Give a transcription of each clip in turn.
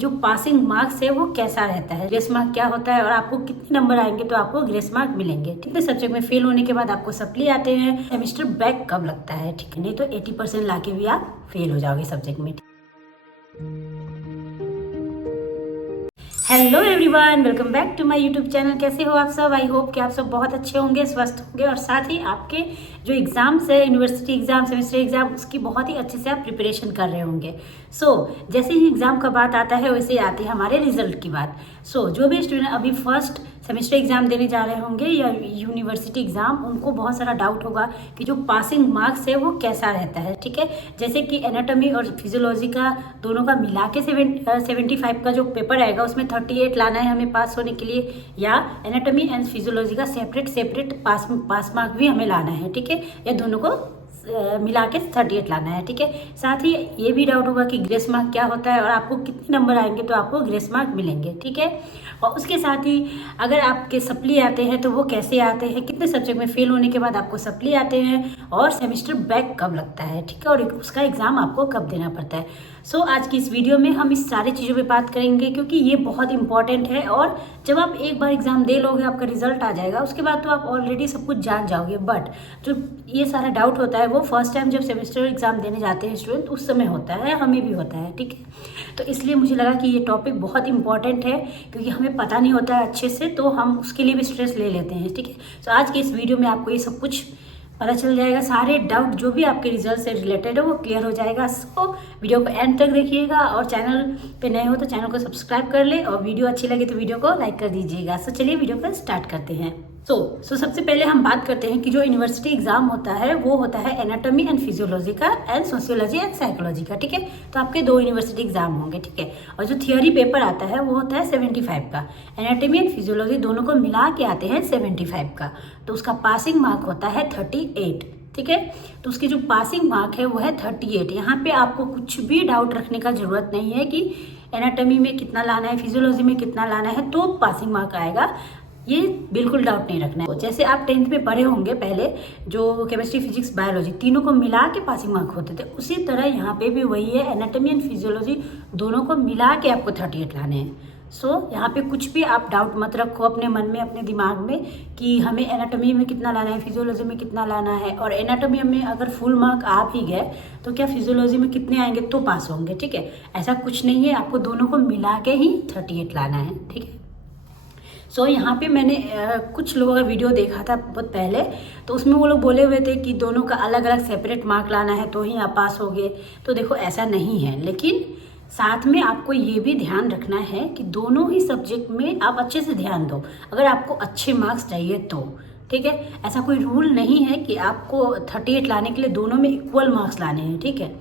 जो passing marks है वो कैसा रहता है, ग्रेस मार्क क्या होता है और आपको कितने नंबर आएंगे तो आपको ग्रेस मार्क मिलेंगे। ठीक है, सब्जेक्ट में फेल होने के बाद आपको सप्ली आते हैं, सेमेस्टर बैक कब लगता है। ठीक है, नहीं तो 80% लाके भी आप फेल हो जाओगे सब्जेक्ट में। Hello everyone, welcome back to my YouTube channel. कैसे हो आप सब? आई होप कि आप सब बहुत अच्छे होंगे, स्वस्थ होंगे और साथ ही आपके जो एग्जाम्स है, यूनिवर्सिटी एग्जाम, सेमेस्टर एग्जाम, उसकी बहुत ही अच्छे से आप प्रिपरेशन कर रहे होंगे। जैसे ही एग्जाम का बात आता है वैसे ही आती है हमारे रिजल्ट की बात। जो भी स्टूडेंट अभी फर्स्ट सेमेस्टर एग्जाम देने जा रहे होंगे या यूनिवर्सिटी एग्जाम, उनको बहुत सारा डाउट होगा कि जो पासिंग मार्क्स है वो कैसा रहता है। ठीक है, जैसे कि एनाटॉमी और फिजियोलॉजी का दोनों का मिला के 75 का जो पेपर आएगा उसमें 38 लाना है हमें पास होने के लिए, या एनाटॉमी एंड फिजियोलॉजी का सेपरेट पास मार्क भी हमें लाना है। ठीक है, या दोनों को मिला के 38 लाना है। ठीक है, साथ ही ये भी डाउट होगा कि ग्रेस मार्क क्या होता है और आपको कितने नंबर आएंगे तो आपको ग्रेस मार्क मिलेंगे। ठीक है, और उसके साथ ही अगर आपके सप्ली आते हैं तो वो कैसे आते हैं, कितने सब्जेक्ट में फेल होने के बाद आपको सप्ली आते हैं, और सेमेस्टर बैक कब लगता है। ठीक है, और उसका एग्जाम आपको कब देना पड़ता है। आज की इस वीडियो में हम इस सारी चीज़ों पे बात करेंगे क्योंकि ये बहुत इंपॉर्टेंट है। और जब आप एक बार एग्जाम दे लोगे, आपका रिजल्ट आ जाएगा, उसके बाद तो आप ऑलरेडी सब कुछ जान जाओगे। बट जो ये सारा डाउट होता है वो फर्स्ट टाइम जब सेमेस्टर एग्जाम देने जाते हैं स्टूडेंट, उस समय होता है, हमें भी होता है। ठीक है, तो इसलिए मुझे लगा कि ये टॉपिक बहुत इंपॉर्टेंट है क्योंकि हमें पता नहीं होता है अच्छे से, तो हम उसके लिए भी स्ट्रेस ले लेते हैं। ठीक है, तो आज के इस वीडियो में आपको ये सब कुछ पता चल जाएगा, सारे डाउट जो भी आपके रिजल्ट से रिलेटेड है वो क्लियर हो जाएगा। वीडियो को एंड तक देखिएगा और चैनल पे नए हो तो चैनल को सब्सक्राइब कर ले, और वीडियो अच्छी लगे तो वीडियो को लाइक कर दीजिएगा। चलिए वीडियो को स्टार्ट करते हैं। सबसे पहले हम बात करते हैं कि जो यूनिवर्सिटी एग्जाम होता है वो होता है एनाटॉमी एंड फिजियोलॉजी का एंड सोशियोलॉजी एंड साइकोलॉजी का। ठीक है, तो आपके 2 यूनिवर्सिटी एग्जाम होंगे। ठीक है, और जो थियोरी पेपर आता है वो होता है 75 का। एनाटॉमी एंड फिजियोलॉजी दोनों को मिला के आते हैं 75 का, तो उसका पासिंग मार्क होता है 38। ठीक है, तो उसकी जो पासिंग मार्क है वो है 38। यहाँ पे आपको कुछ भी डाउट रखने का जरूरत नहीं है कि एनाटॉमी में कितना लाना है, फिजियोलॉजी में कितना लाना है तो पासिंग मार्क आएगा, ये बिल्कुल डाउट नहीं रखना है। जैसे आप 10th में पढ़े होंगे पहले, जो केमिस्ट्री, फिजिक्स, बायोलॉजी तीनों को मिला के पासिंग मार्क होते थे, उसी तरह यहाँ पे भी वही है। एनाटॉमी एंड फिजियोलॉजी दोनों को मिला के आपको 38 लाने हैं। यहाँ पे कुछ भी आप डाउट मत रखो अपने मन में, अपने दिमाग में कि हमें एनाटॉमी में कितना लाना है, फिजियोलॉजी में कितना लाना है, और एनाटॉमी में अगर फुल मार्क आ भी गए तो क्या फिजियोलॉजी में कितने आएंगे तो पास होंगे। ठीक है, ऐसा कुछ नहीं है, आपको दोनों को मिला के ही 38 लाना है। ठीक है, यहाँ पे मैंने कुछ लोगों का वीडियो देखा था बहुत पहले, तो उसमें वो लोग बोले हुए थे कि दोनों का अलग अलग सेपरेट मार्क लाना है तो ही आप पास होगे। तो देखो ऐसा नहीं है, लेकिन साथ में आपको ये भी ध्यान रखना है कि दोनों ही सब्जेक्ट में आप अच्छे से ध्यान दो अगर आपको अच्छे मार्क्स चाहिए तो। ठीक है, ऐसा कोई रूल नहीं है कि आपको 38 लाने के लिए दोनों में इक्वल मार्क्स लाने हैं। ठीक है,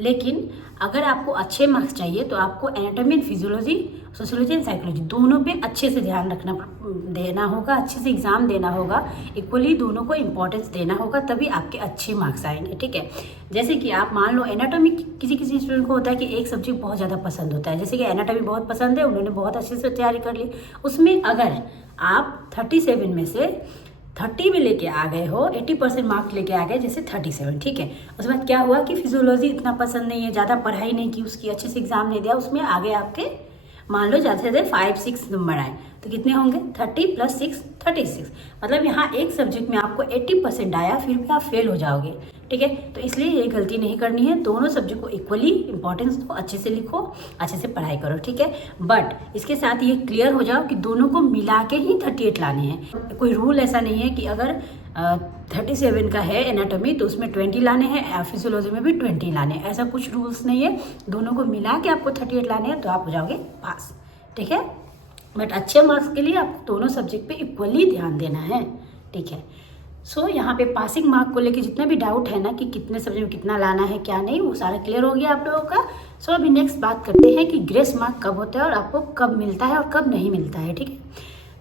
लेकिन अगर आपको अच्छे मार्क्स चाहिए तो आपको anatomy and physiology, sociology and psychology दोनों पे अच्छे से ध्यान देना होगा, अच्छे से एग्जाम देना होगा, इक्वली दोनों को इंपॉर्टेंस देना होगा, तभी आपके अच्छे मार्क्स आएंगे। ठीक है, जैसे कि आप मान लो एनाटॉमी, किसी किसी स्टूडेंट को होता है कि एक सब्जेक्ट बहुत ज़्यादा पसंद होता है, जैसे कि एनाटॉमी बहुत पसंद है, उन्होंने बहुत अच्छे से तैयारी कर ली, उसमें अगर आप 37 में से 30 भी लेके आ गए हो, 80% मार्क्स लेके आ गए, जैसे 37। ठीक है, उसके बाद क्या हुआ कि फिजियोलॉजी इतना पसंद नहीं है, ज़्यादा पढ़ाई नहीं की उसकी, अच्छे से एग्जाम नहीं दिया, उसमें आगे आपके मान लो ज़्यादा से ज़्यादा 5-6 नंबर आए तो कितने होंगे, 30 + 6 36। मतलब यहाँ एक सब्जेक्ट में आपको 80% आया फिर भी आप फेल हो जाओगे। ठीक है, तो इसलिए ये गलती नहीं करनी है, दोनों सब्जेक्ट को इक्वली इंपॉर्टेंस दो, अच्छे से लिखो, अच्छे से पढ़ाई करो। ठीक है, बट इसके साथ ये क्लियर हो जाओ कि दोनों को मिला के ही 38 लाने हैं। कोई रूल ऐसा नहीं है कि अगर 37 का है एनाटॉमी तो उसमें 20 लाने हैं, फिजियोलॉजी में भी 20 लाने हैं, ऐसा कुछ रूल्स नहीं है। दोनों को मिला के आपको 38 लाने हैं तो आप हो जाओगे पास। ठीक है, बट अच्छे मार्क्स के लिए आपको दोनों सब्जेक्ट पे इक्वली ध्यान देना है। ठीक है, यहाँ पे पासिंग मार्क को लेके जितना भी डाउट है ना कि कितने सब्जेक्ट में कितना लाना है क्या नहीं, वो सारा क्लियर हो गया आप लोगों का। अभी नेक्स्ट बात करते हैं कि ग्रेस मार्क कब होता है और आपको कब मिलता है और कब नहीं मिलता है। ठीक है,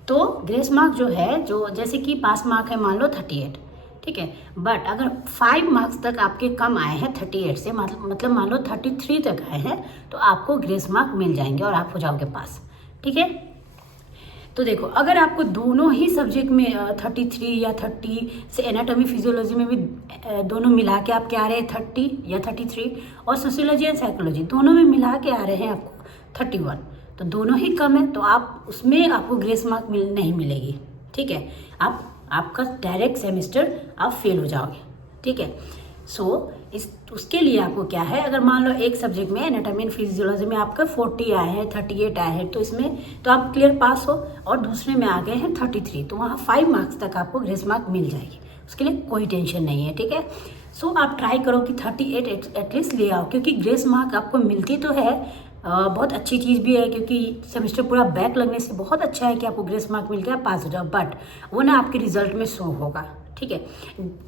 तो ग्रेस मार्क जो है, जो जैसे कि पास मार्क है मान लो 38। ठीक है, बट अगर 5 मार्क्स तक आपके कम आए हैं 38 से, मतलब मान लो 33 तक आए हैं, तो आपको ग्रेस मार्क मिल जाएंगे और आप हो जाओगे पास। ठीक है, तो देखो अगर आपको दोनों ही सब्जेक्ट में 33 या 30 से, एनाटॉमी फिजियोलॉजी में भी दोनों मिला के आपके आ रहे हैं 30 या 33, और सोशियोलॉजी एंड साइकोलॉजी दोनों में मिला के आ रहे हैं आपको 31, तो दोनों ही कम है, तो आप उसमें आपको ग्रेस मार्क नहीं मिलेगी। ठीक है, आपका डायरेक्ट सेमेस्टर आप फेल हो जाओगे। ठीक है, उसके लिए आपको क्या है, अगर मान लो एक सब्जेक्ट में एनाटॉमी एंड फिजियोलॉजी में आपका 40 आए हैं, 38 आए हैं, तो इसमें तो आप क्लियर पास हो, और दूसरे में आ गए हैं 33, तो वहाँ 5 मार्क्स तक आपको ग्रेस मार्क मिल जाएगी, उसके लिए कोई टेंशन नहीं है। ठीक है, आप ट्राई करो कि 38 एटलीस्ट ले आओ, क्योंकि ग्रेस मार्क आपको मिलती तो है, बहुत अच्छी चीज़ भी है, क्योंकि सेमेस्टर पूरा बैक लगने से बहुत अच्छा है कि आपको ग्रेस मार्क मिल गया, पास हो जाओ, बट वो ना आपके रिजल्ट में शो होगा। ठीक है,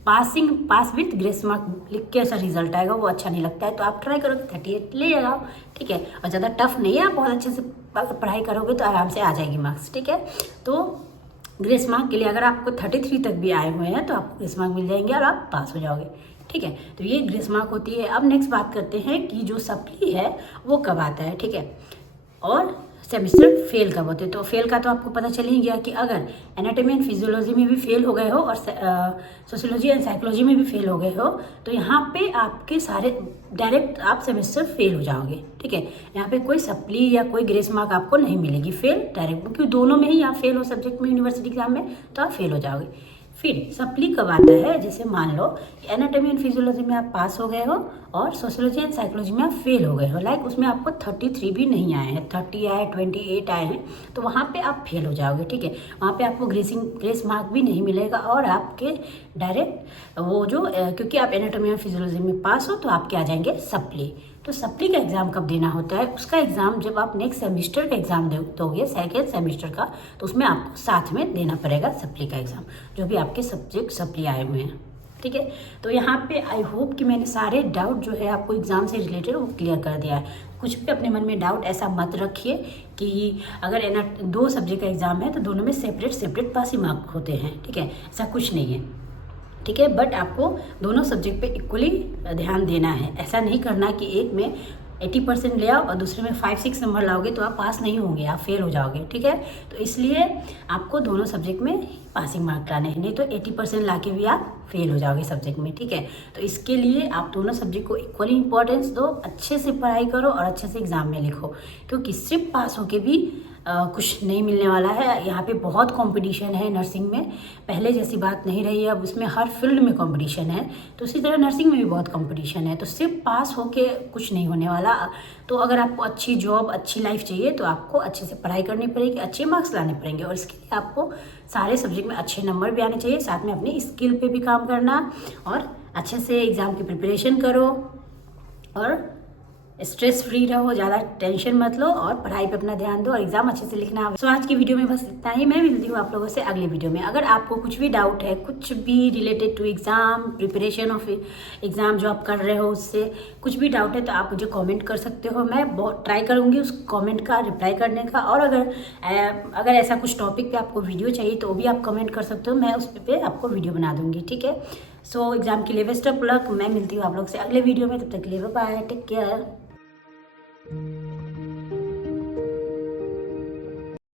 पास विथ ग्रेस मार्क लिख के ऐसा रिजल्ट आएगा, वो अच्छा नहीं लगता है, तो आप ट्राई करो कि 38 ले आओ। ठीक है, और ज़्यादा टफ नहीं है, आप बहुत अच्छे से पढ़ाई करोगे तो आराम से आ जाएगी मार्क्स। ठीक है, तो ग्रेस मार्क के लिए अगर आपको 33 तक भी आए हुए हैं तो आपको ग्रेस मार्क मिल जाएंगे और आप पास हो जाओगे। ठीक है, तो ये ग्रेस मार्क होती है। अब नेक्स्ट बात करते हैं कि जो सप्ली है वो कब आता है। ठीक है, और सेमेस्टर फेल कब होते हैं, तो फेल का तो आपको पता चल ही गया कि अगर एनाटॉमी एंड फिजियोलॉजी में भी फेल हो गए हो और सोशियोलॉजी एंड साइकोलॉजी में भी फेल हो गए हो, तो यहाँ पे आपके सारे डायरेक्ट आप सेमेस्टर फेल हो जाओगे। ठीक है, यहाँ पे कोई सप्ली या कोई ग्रेस मार्क आपको नहीं मिलेगी, फेल डायरेक्ट, क्योंकि दोनों में ही आप फेल हो सब्जेक्ट में यूनिवर्सिटी एग्जाम में, तो आप फेल हो जाओगे। फिर सप्ली कब आता है, जैसे मान लो एनाटॉमी एंड फिजियोलॉजी में आप पास हो गए हो और सोशियोलॉजी एंड साइकोलॉजी में आप फेल हो गए हो, लाइक उसमें आपको 33 भी नहीं आए हैं, 30 आए, 28 आए हैं, तो वहाँ पे आप फेल हो जाओगे। ठीक है, वहाँ पे आपको ग्रेस मार्क भी नहीं मिलेगा और आपके डायरेक्ट वो जो क्योंकि आप एनाटॉमी एंड फिजियोलॉजी में पास हो तो आपके आ जाएंगे सप्ली। तो सप्ली का एग्ज़ाम कब देना होता है, उसका एग्ज़ाम जब आप नेक्स्ट सेमेस्टर का एग्ज़ाम दोगे, सेकेंड सेमेस्टर का, तो उसमें आपको साथ में देना पड़ेगा सप्ली का एग्ज़ाम, जो भी आपके सब्जेक्ट सप्ली आए हुए हैं। ठीक है, तो यहाँ पे आई होप कि मैंने सारे डाउट जो है आपको एग्ज़ाम से रिलेटेड वो क्लियर कर दिया है। कुछ भी अपने मन में डाउट ऐसा मत रखिए कि अगर 2 सब्जेक्ट का एग्ज़ाम है तो दोनों में सेपरेट पासिंग मार्क होते हैं। ठीक है, ऐसा कुछ नहीं है। ठीक है, बट आपको दोनों सब्जेक्ट पे इक्वली ध्यान देना है, ऐसा नहीं करना कि एक में 80% ले आओ और दूसरे में 5-6 नंबर लाओगे तो आप पास नहीं होंगे, आप फेल हो जाओगे। ठीक है, तो इसलिए आपको दोनों सब्जेक्ट में पासिंग मार्क लाने हैं, नहीं तो 80% ला के भी आप फेल हो जाओगे सब्जेक्ट में। ठीक है, तो इसके लिए आप दोनों सब्जेक्ट को इक्वली इंपॉर्टेंस दो, अच्छे से पढ़ाई करो और अच्छे से एग्जाम में लिखो, क्योंकि सिर्फ पास होके भी कुछ नहीं मिलने वाला है। यहाँ पे बहुत कंपटीशन है नर्सिंग में, पहले जैसी बात नहीं रही है, अब उसमें हर फील्ड में कंपटीशन है, तो उसी तरह नर्सिंग में भी बहुत कंपटीशन है, तो सिर्फ पास होके कुछ नहीं होने वाला। तो अगर आपको अच्छी जॉब, अच्छी लाइफ चाहिए तो आपको अच्छे से पढ़ाई करनी पड़ेगी, अच्छे मार्क्स लाने पड़ेंगे, और इसके लिए आपको सारे सब्जेक्ट में अच्छे नंबर भी आने चाहिए, साथ में अपनी स्किल पे भी काम करना और अच्छे से एग्ज़ाम की प्रिपरेशन करो और स्ट्रेस फ्री रहो, ज़्यादा टेंशन मत लो और पढ़ाई पे अपना ध्यान दो और एग्जाम अच्छे से लिखना। तो आज की वीडियो में बस इतना ही, मैं मिलती हूँ आप लोगों से अगले वीडियो में। अगर आपको कुछ भी डाउट है, कुछ भी related to exam, preparation of exam जो आप कर रहे हो उससे कुछ भी डाउट है तो आप मुझे कमेंट कर सकते हो, मैं बहुत ट्राई करूँगी उस कमेंट का रिप्लाई करने का। और अगर ऐसा कुछ टॉपिक पे आपको वीडियो चाहिए तो भी आप कमेंट कर सकते हो, मैं उस पे आपको वीडियो बना दूँगी। ठीक है, सो एग्जाम के लिए बेस्ट ऑफ लक। मैं मिलती हूँ आप लोग से अगले वीडियो में, तब तक के लिए बाय, टेक केयर।